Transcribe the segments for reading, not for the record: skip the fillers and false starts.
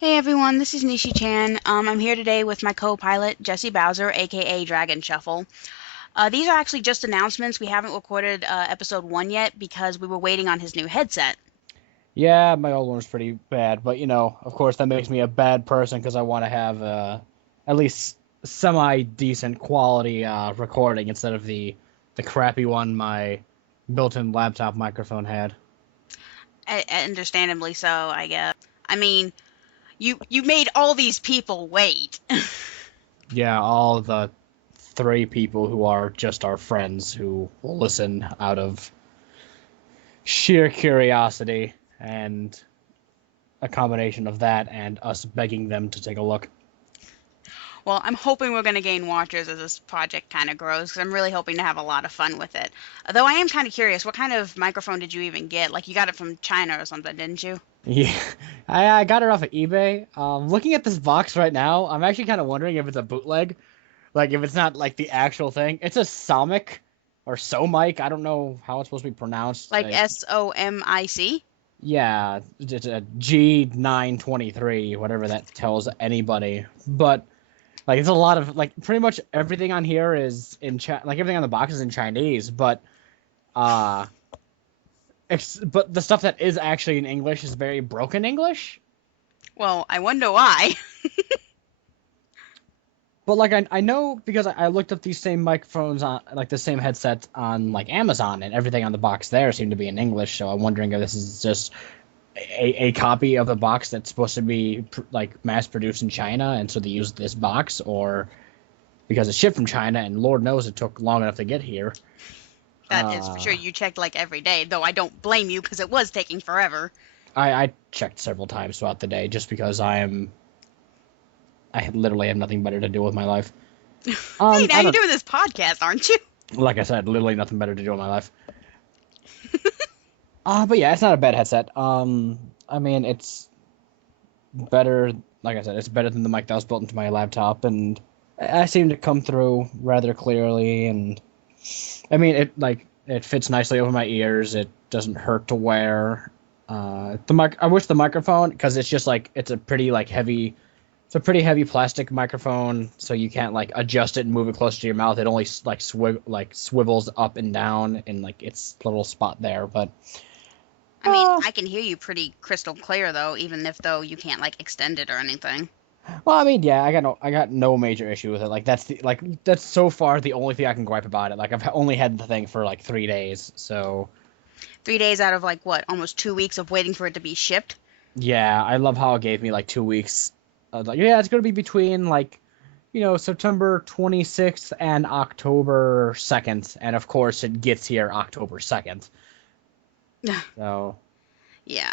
Hey everyone, this is Nishi Chan. I'm here today with my co-pilot Jesse Bowser, aka Dragon Shuffle. These are actually just announcements. We haven't recorded episode 1 yet because we were waiting on his new headset. Yeah, my old one was pretty bad, but of course, that makes me a bad person because I want to have at least semi decent quality recording instead of the crappy one my built-in laptop microphone had. Understandably so, I guess. I mean, you made all these people wait. Yeah, all the three people who are just our friends who will listen out of sheer curiosity and a combination of that and us begging them to take a look. Well, I'm hoping we're going to gain watchers as this project kind of grows because I'm really hoping to have a lot of fun with it. Though I am kind of curious, what kind of microphone did you even get? Like you got it from China or something, didn't you? Yeah, I got it off of eBay. Looking at this box right now, I'm actually kind of wondering if it's a bootleg, like if it's not like the actual thing. It's a Somic or Somic. I don't know how it's supposed to be pronounced. Like SOMIC? Yeah, it's a G923, whatever that tells anybody. But like, it's a lot of like pretty much everything on here is in like everything on the box is in Chinese, uh, but the stuff that is actually in English is very broken English. Well, I wonder why. But like I know because I looked up these same microphones on like the same headsets on like Amazon and everything on the box there seemed to be in English. So I'm wondering if this is just a copy of the box that's supposed to be like mass produced in China, and so they used this box, or because it's shipped from China and Lord knows it took long enough to get here. That is for sure. Uh, You checked like every day, though I don't blame you because it was taking forever. I checked several times throughout the day just because I literally have nothing better to do with my life. Hey, now I you're don't doing this podcast, aren't you? like I said, literally nothing better to do with my life. But yeah, it's not a bad headset. I mean, it's better. Like I said, it's better than the mic that was built into my laptop, and I seem to come through rather clearly. And I mean, it fits nicely over my ears. It doesn't hurt to wear. The mic. I wish the microphone, because it's just like it's a pretty like heavy. It's a pretty heavy plastic microphone, so you can't like adjust it and move it closer to your mouth. It only like swivels up and down in like its little spot there. But I mean, uh, I can hear you pretty crystal clear though, even if though you can't like extend it or anything. well, I mean, yeah, I got no major issue with it. Like that's so far the only thing I can gripe about it. Like I've only had the thing for like 3 days, so 3 days out of like what, almost 2 weeks of waiting for it to be shipped. yeah, I love how it gave me like 2 weeks. Like yeah, it's gonna be between like September 26th and October 2nd, and of course it gets here October 2nd. So Yeah.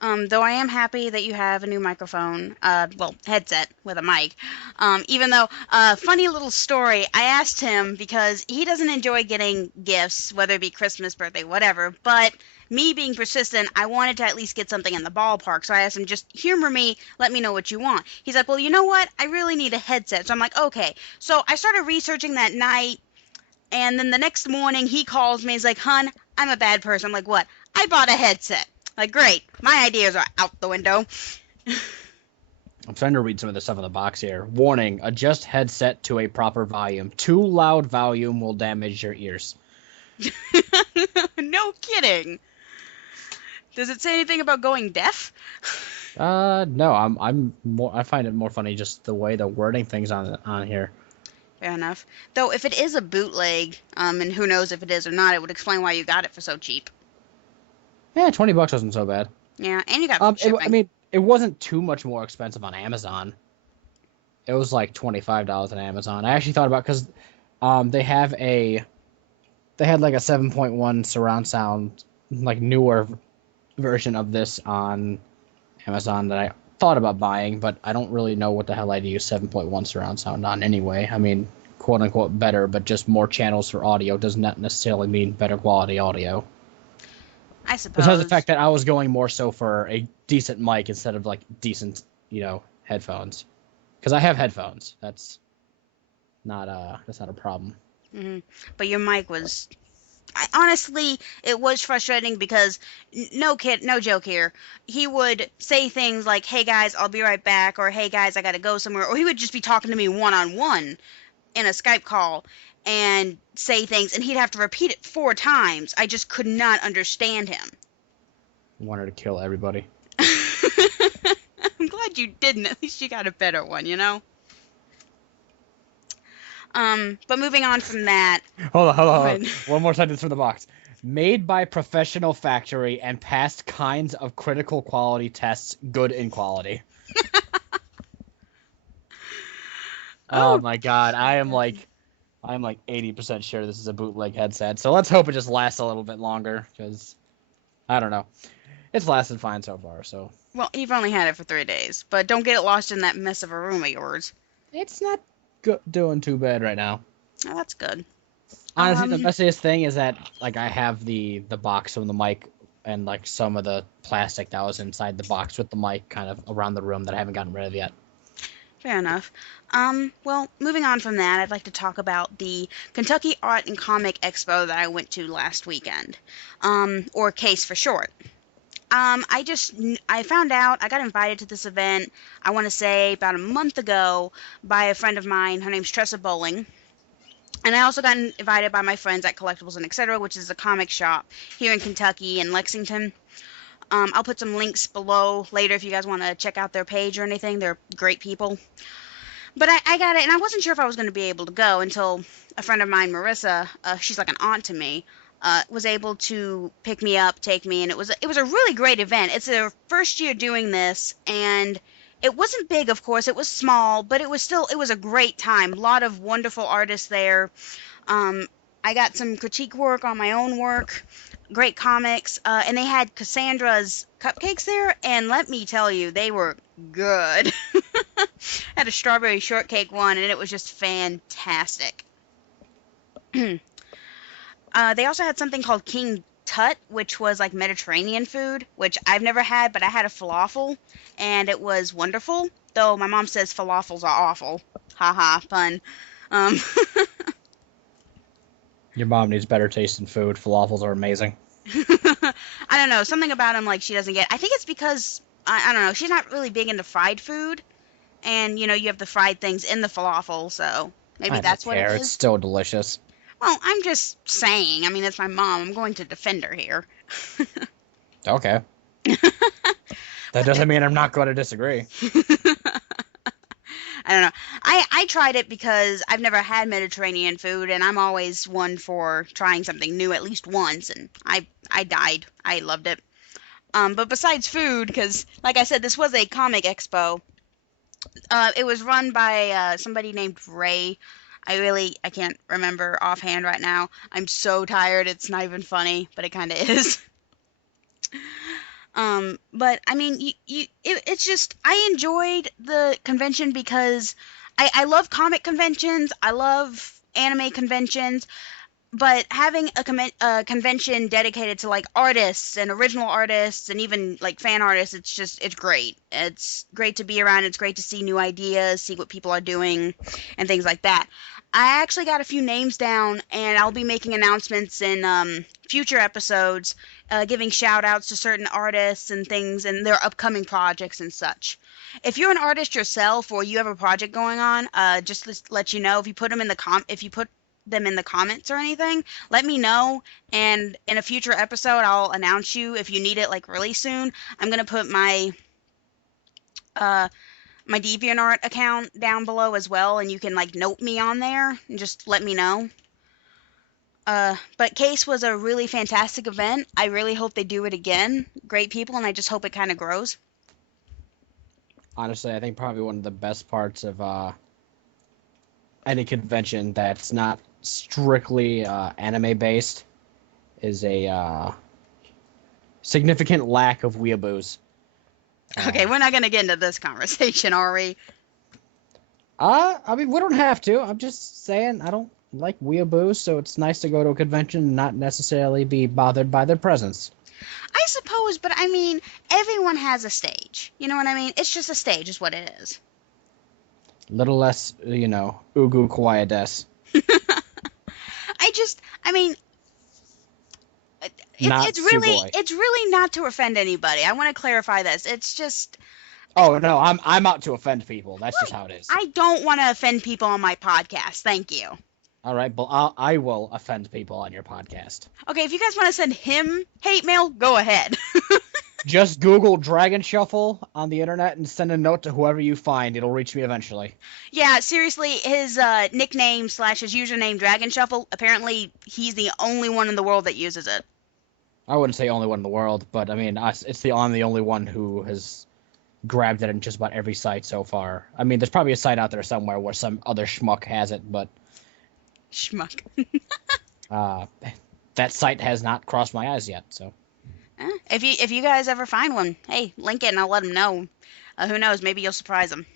Though I am happy that you have a new microphone, well, headset with a mic. Even though, funny little story, I asked him because he doesn't enjoy getting gifts, whether it be Christmas, birthday, whatever, but me being persistent, I wanted to at least get something in the ballpark. So I asked him, just humor me, let me know what you want. He's like, well, you know what? I really need a headset. So I'm like, okay. So I started researching that night, and then the next morning he calls me. He's like, hun, I'm a bad person. I'm like, what? I bought a headset. Like, great. My ideas are out the window. I'm trying to read some of the stuff in the box here. Warning: adjust headset to a proper volume. Too loud volume will damage your ears. No kidding. Does it say anything about going deaf? No, I'm more. I find it more funny just the way the wording things on here. Fair enough. Though, if it is a bootleg, and who knows if it is or not, it would explain why you got it for so cheap. Yeah, $20 wasn't so bad. Yeah, and you got free I shipping. mean, it wasn't too much more expensive on Amazon. It was like $25 on Amazon. I actually thought about because, they have they had like a 7.1 surround sound, like newer version of this on Amazon that I thought about buying, but I don't really know what the hell I'd use 7.1 surround sound on anyway. I mean, quote unquote better, but just more channels for audio does not necessarily mean better quality audio. I Besides the suppose. fact that I was going more so for a decent mic instead of like decent, headphones. Because I have headphones. That's not a problem. Hmm. But your mic was Honestly, it was frustrating because no kid, no joke here. He would say things like, "Hey guys, I'll be right back," or "Hey guys, I gotta go somewhere," or he would just be talking to me one on one in a Skype call and say things, and he'd have to repeat it 4 times. I just could not understand him. Wanted to kill everybody. I'm glad you didn't. At least you got a better one, you know. But moving on from that, Hold on. when One more sentence from the box. Made by professional factory and passed kinds of critical quality tests, good in quality. Oh oh, my god, I'm like 80% sure this is a bootleg headset. So let's hope it just lasts a little bit longer, because I don't know. It's lasted fine so far, so well, you've only had it for 3 days, but don't get it lost in that mess of a room of yours. it's not doing too bad right now. Oh, that's good. Honestly, the Um, messiest thing is that like I have the box from the mic and like some of the plastic that was inside the box with the mic kind of around the room that I haven't gotten rid of yet. Fair enough. Well, moving on from that, I'd like to talk about the Kentucky Art and Comic Expo that I went to last weekend, or CASE for short. I found out I got invited to this event, I want to say about a month ago, by a friend of mine. Her name's Tressa Bowling. And I also got invited by my friends at Collectibles and Etc., which is a comic shop here in Kentucky in Lexington. I'll put some links below later if you guys want to check out their page or anything. They're great people. But I got it, and I wasn't sure if I was going to be able to go until a friend of mine, Marissa, she's like an aunt to me, was able to pick me up, take me, and it was a really great event. It's their first year doing this, and it wasn't big, of course. It was small, but it was a great time. A lot of wonderful artists there. Um, I got some critique work on my own work, great comics, and they had Cassandra's cupcakes there, and let me tell you, they were good. Had a strawberry shortcake one, and it was just fantastic. They also had something called King Tut, which was like Mediterranean food, which I've never had, but I had a falafel, and it was wonderful. Though my mom says falafels are awful. Haha, fun. Um, Your mom needs better taste in food. Falafels are amazing. I don't know, something about them like she doesn't get. I think it's because I don't know. She's not really big into fried food, and you have the fried things in the falafel, so maybe I don't that's what it care. It's is. still delicious. Well, I'm just saying. I mean, it's my mom. I'm going to defend her here. Okay. That But doesn't mean I'm not going to disagree. I don't know. I tried it because I've never had Mediterranean food, and I'm always one for trying something new at least once, and I died. I loved it. But besides food, because like I said, this was a comic expo. It was run by somebody named Ray. I can't remember offhand right now. I'm so tired. It's not even funny, but it kind of is. But I mean, it's just I enjoyed the convention because I love comic conventions. I love anime conventions, but having a convention dedicated to like artists and original artists and even like fan artists, it's great. It's great to be around. It's great to see new ideas, see what people are doing, and things like that. I actually got a few names down, and I'll be making announcements in future episodes, giving shout outs to certain artists and things and their upcoming projects and such. If you're an artist yourself or you have a project going on, just to let you know, if you put them in the comments or anything, let me know. And in a future episode, I'll announce you if you need it like really soon. I'm gonna put uh my DeviantArt account down below as well, and you can like note me on there and just let me know. But Case was a really fantastic event. I really hope they do it again. Great people, and I just hope it kind of grows. Honestly, I think probably one of the best parts of any convention that's not strictly anime based is a significant lack of weeaboos. Okay, Uh, we're not gonna get into this conversation, are we? I mean, we don't have to. I'm just saying I don't like weeaboos, so it's nice to go to a convention and not necessarily be bothered by their presence. I suppose, but I mean, everyone has a stage. You know what I mean? It's just a stage, is what it is. Little less, ugu kawaii des. I mean, not Sugoi. it's really not to offend anybody. I want to clarify this. It's just I, Oh no, I'm out to offend people. That's just right. how it is. I don't want to offend people on my podcast. Thank you. All right, but I will offend people on your podcast. Okay, if you guys want to send him hate mail, go ahead. Just Google Dragon Shuffle on the internet and send a note to whoever you find. It'll reach me eventually. Yeah, seriously, his nickname slash his username Dragon Shuffle. Apparently, he's the only one in the world that uses it. I wouldn't say only one in the world, but I mean, it's I'm the only one who has grabbed it in just about every site so far. I mean, there's probably a site out there somewhere where some other schmuck has it, but Schmuck. uh, that site has not crossed my eyes yet. So If you guys ever find one, hey, link it and I'll let them know. Who knows? Maybe you'll surprise them.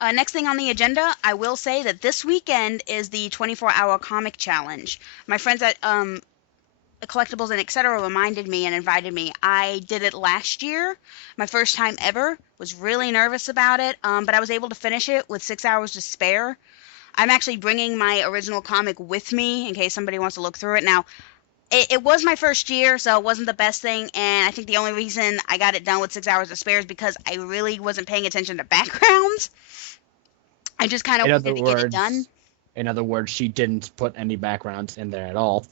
Next thing on the agenda, I will say that this weekend is the 24-hour comic challenge. My friends at Collectibles and etc. reminded me and invited me. I did it last year, my first time ever. Was really nervous about it, but I was able to finish it with 6 hours to spare. I'm actually bringing my original comic with me in case somebody wants to look through it. Now, it was my first year, so it wasn't the best thing, and I think the only reason I got it done with 6 hours to spare is because I really wasn't paying attention to backgrounds. I just kind of wanted to get it done. In other words, she didn't put any backgrounds in there at all.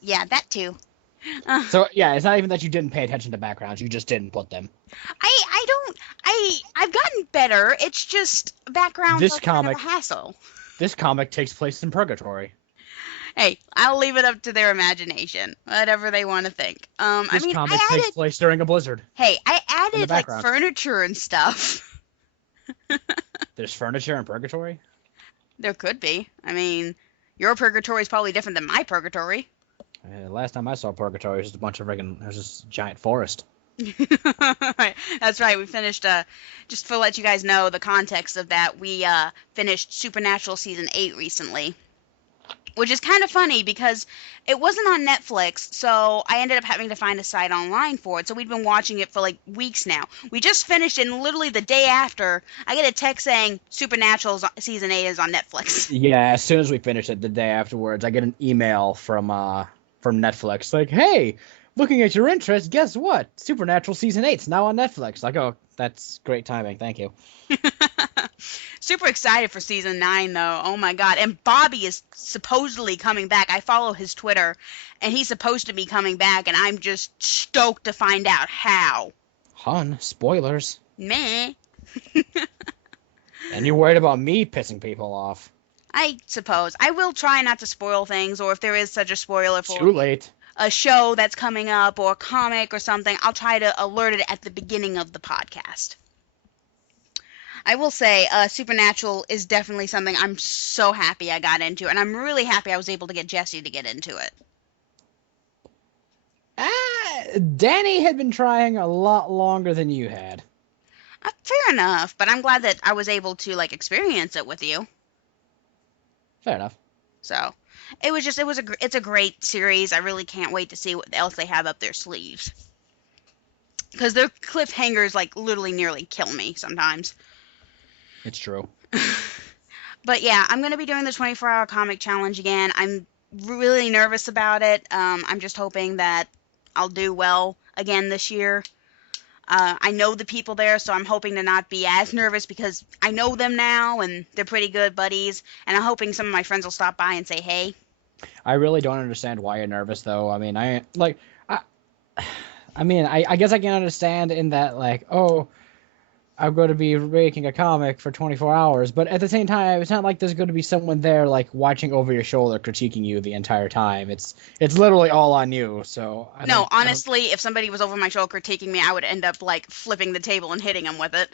Yeah, that too. So yeah, it's not even that you didn't pay attention to backgrounds; you just didn't put them. I've gotten better. It's just backgrounds are kind of a hassle. This comic takes place in purgatory. Hey, I'll leave it up to their imagination, whatever they want to think. This comic takes place during a blizzard. Hey, I added like furniture and stuff. There's furniture in purgatory? There could be. I mean, your purgatory is probably different than my purgatory. Last time I saw purgatory, it was just a bunch of there's this giant forest. That's right. We finished. Just to let you guys know the context of that, we finished Supernatural season 8 recently. Which is kind of funny because it wasn't on Netflix, so I ended up having to find a site online for it. So we'd been watching it for like weeks now. We just finished it, and literally the day after, I get a text saying Supernatural season 8 is on Netflix. Yeah, as soon as we finish it, the day afterwards, I get an email from Netflix like, "Hey, looking at your interest, guess what? Supernatural season 8's now on Netflix." Like, oh, that's great timing. Thank you. Super excited for season 9 though. Oh my god. And Bobby is supposedly coming back. I follow his Twitter and he's supposed to be coming back and I'm just stoked to find out how. Hun, spoilers. Meh. And you're worried about me pissing people off. I suppose. I will try not to spoil things, or if there is such a spoiler for Too late. A show that's coming up or a comic or something, I'll try to alert it at the beginning of the podcast. I will say Supernatural is definitely something I'm so happy I got into, and I'm really happy I was able to get Jesse to get into it. Danny had been trying a lot longer than you had. Fair enough, but I'm glad that I was able to like experience it with you. Fair enough. So, it's a great series. I really can't wait to see what else they have up their sleeves. Because their cliffhangers like literally nearly kill me sometimes. It's true. But yeah, I'm going to be doing the 24-hour comic challenge again. I'm really nervous about it. I'm just hoping that I'll do well again this year. I know the people there, so I'm hoping to not be as nervous because I know them now and they're pretty good buddies. And I'm hoping some of my friends will stop by and say hey. I really don't understand why you're nervous, though. I mean, I guess I can understand in that, like, oh, I'm going to be making a comic for 24 hours, but at the same time, it's not like there's going to be someone there, like, watching over your shoulder, critiquing you the entire time. It's literally all on you, so... No, honestly, if somebody was over my shoulder critiquing me, I would end up, like, flipping the table and hitting them with it.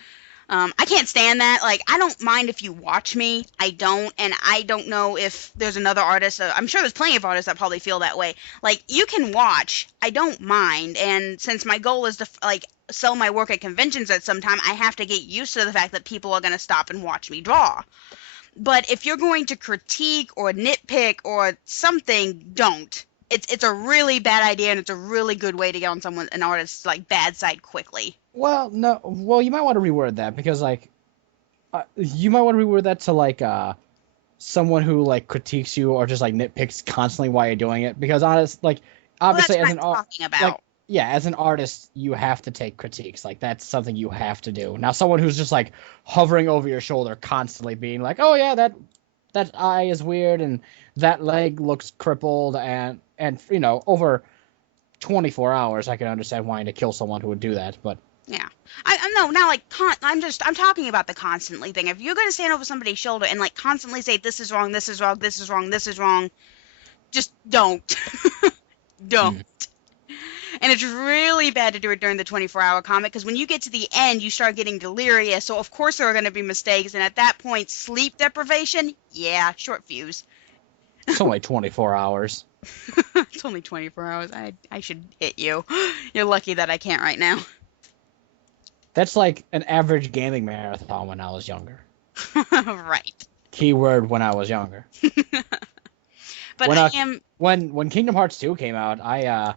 I can't stand that. Like, I don't mind if you watch me. I don't, and I don't know if there's another artist. I'm sure there's plenty of artists that probably feel that way. Like, you can watch. I don't mind, and since my goal is to, like, sell my work at conventions at some time, I have to get used to the fact that people are going to stop and watch me draw. But if you're going to critique or nitpick or something, don't. It's a really bad idea, and it's a really good way to get on an artist's, like, bad side quickly. Well, no. Well, you might want to reword that because, like, you might want to reword that to, like, someone who, like, critiques you or just, like, nitpicks constantly while you're doing it. Because, honest, like, Well, that's obviously what as I'm an art, talking like about. yeah, as an artist, you have to take critiques. Like that's something you have to do. Now, someone who's just like hovering over your shoulder, constantly being like, "Oh yeah, that eye is weird, and that leg looks crippled," and over 24 hours, I can understand wanting to kill someone who would do that. But Yeah. I no, not like I'm talking about the constantly thing. If you're gonna stand over somebody's shoulder and like constantly say this is wrong, this is wrong, this is wrong, this is wrong, just don't. Don't. mm, And it's really bad to do it during the 24-hour comic because when you get to the end, you start getting delirious. So of course there are going to be mistakes, and at that point, sleep deprivation, yeah, short fuse. it's only 24 hours. It's only 24 hours. I should hit you. You're lucky that I can't right now. That's like an average gaming marathon when I was younger. Right. Keyword when I was younger. But When I uh am when Kingdom Hearts 2 came out, I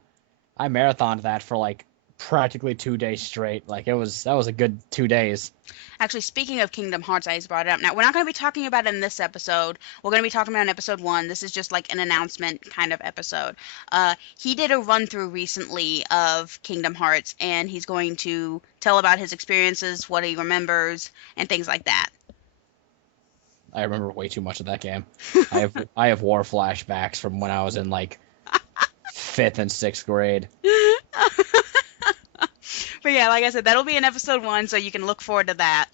marathoned that for like practically 2 days straight. Like that was a good 2 days. actually speaking of Kingdom Hearts, I just brought it up. Now, we're not going to be talking about it in this episode. We're going to be talking about in episode 1. This is just like an announcement kind of episode. He did a run through recently of Kingdom Hearts, and he's going to tell about his experiences, what he remembers, and things like that. I remember way too much of that game. I have war flashbacks from when I was in like fifth and sixth grade. But yeah, like I said, that'll be in episode 1, so you can look forward to that.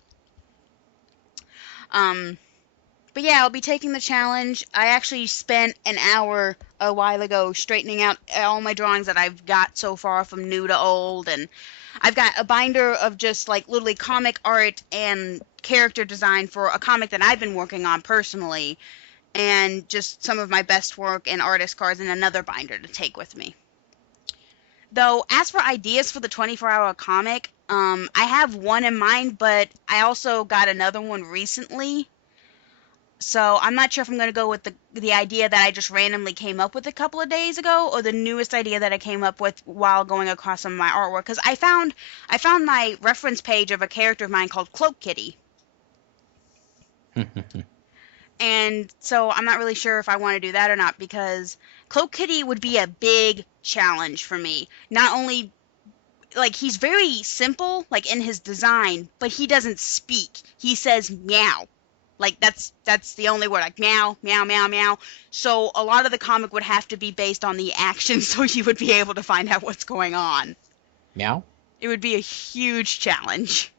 Um, but yeah, I'll be taking the challenge. I actually spent an hour a while ago straightening out all my drawings that I've got so far from new to old, and I've got a binder of just like literally comic art and character design for a comic that I've been working on personally, and just some of my best work and artist cards in another binder to take with me. Though, as for ideas for the 24-hour comic, I have one in mind, but I also got another one recently. So I'm not sure if I'm going to go with the idea that I just randomly came up with a couple of days ago, or the newest idea that I came up with while going across some of my artwork. Because I found my reference page of a character of mine called Cloak Kitty, and so I'm not really sure if I want to do that or not because Cloak Kitty would be a big challenge for me. Not only like he's very simple like in his design, but he doesn't speak. He says meow. Like that's the only word, like meow, meow, meow, meow. So a lot of the comic would have to be based on the action so you would be able to find out what's going on. Meow? It would be a huge challenge.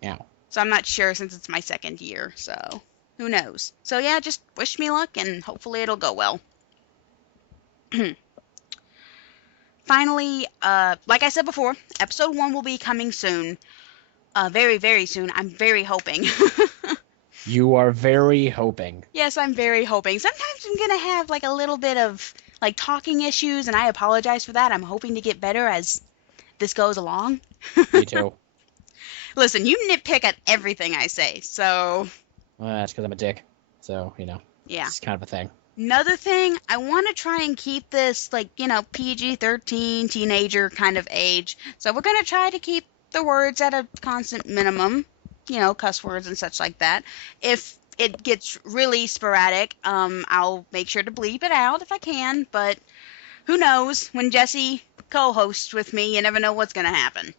Meow. So I'm not sure since it's my second year, so who knows. So yeah, just wish me luck and hopefully it'll go well. Finally, like I said before, episode 1 will be coming soon. Very, very soon. I'm very hoping. You are very hoping. Yes, I'm very hoping. Sometimes I'm gonna have like a little bit of like talking issues, and I apologize for that. I'm hoping to get better as this goes along. Me too. Listen, you nitpick at everything I say, so Well, that's because I'm a dick. So, yeah. it's kind of a thing. Another thing, I want to try and keep this like, PG-13 teenager kind of age. So we're gonna try to keep the words at a constant minimum, cuss words and such like that. If it gets really sporadic, I'll make sure to bleep it out if I can, but who knows? When Jesse co-hosts with me, you never know what's gonna happen.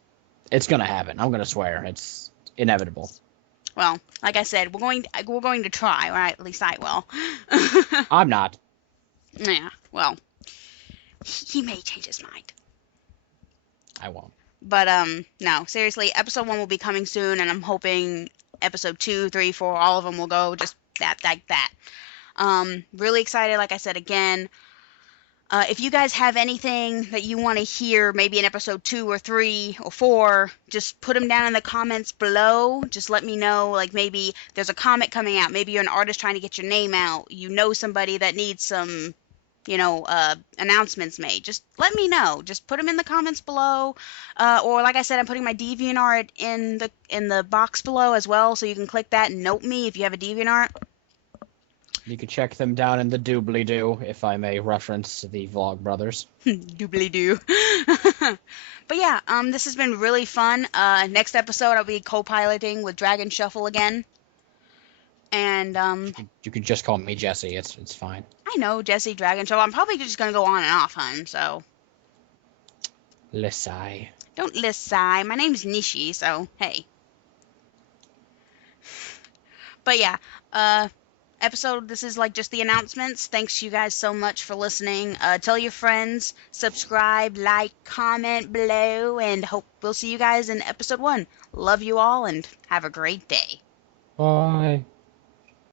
It's gonna happen. I'm gonna swear. It's inevitable. Well, like I said, we're going to try, right? At least I will. I'm not. Yeah, well, he may change his mind. I won't. But no, seriously, episode 1 will be coming soon, and I'm hoping episode 2, 3, 4, all of them will go just that like that. Really excited, like I said again. If you guys have anything that you want to hear, maybe in episode 2 or 3 or 4, just put them down in the comments below. Just let me know, like maybe there's a comic coming out. Maybe you're an artist trying to get your name out. You know somebody that needs some, announcements made. Just let me know. Just put them in the comments below. Or like I said, I'm putting my DeviantArt in the box below as well, so you can click that and note me if you have a DeviantArt. You can check them down in the doobly-doo, if I may reference the Vlog Brothers. Doobly-doo. But yeah, this has been really fun. Next episode, I'll be co-piloting with Dragon Shuffle again. And You could just call me Jesse. It's fine. I know Jesse Dragon Show. I'm probably just gonna go on and off, hun. So Lissai. don't list sigh. My name's Nishi. So hey. But yeah, episode. This is like just the announcements. Thanks you guys so much for listening. Tell your friends, subscribe, like, comment below, and hope we'll see you guys in episode 1. Love you all and have a great day. Bye.